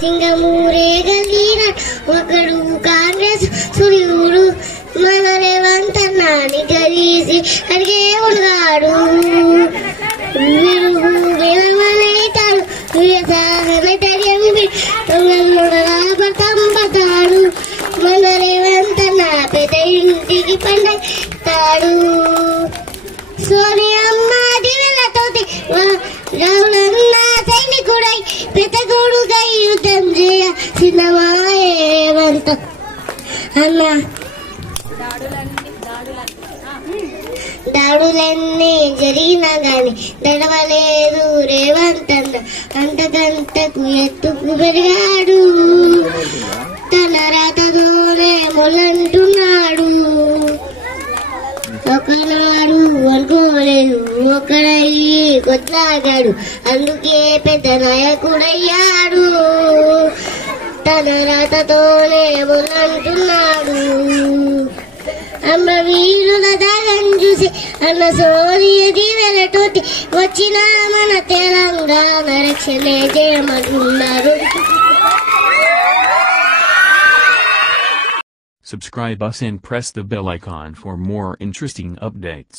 సింగమూరే గల్లీన ఒకడు కాంగ్రెస్ సూర్యుడు మన రేవంత్ అన్నాని గరీసి అడిగే ఉన్నాడు విరుగు విలవలైతాడు పడతాడు మన రేవంత్ అన్న పెద్ద ఇంటికి పండతాడు సోనియమ్మ దివెలతోటి రావులన్న సైనికుడై పెద్ద కొడుకై యుద్ధం చేయ సిద్ధమాయే రేవంత్ అన్న దాడులన్నీ జరిగినా గాని నడవలేదు రేవంత్ అన్న అంతకంతకు ఎత్తుకు పెరిగాడు తన రాతతోనే మొలంటున్నాడు ఒకనాడు అనుకోలేదు ఒకడయ్యి కొట్లాగాడు అందుకే పెద్ద నాయకుడయ్యాడు తన రాతతోనే మొలంటున్నాడు అమ్మ వీరుల దాగం చూసి అన్న సోనియ దీవెనతోటి వచ్చిన మన తెలంగాణ రక్షణే చేయమన్నారు. Subscribe us and press the bell icon for more interesting updates.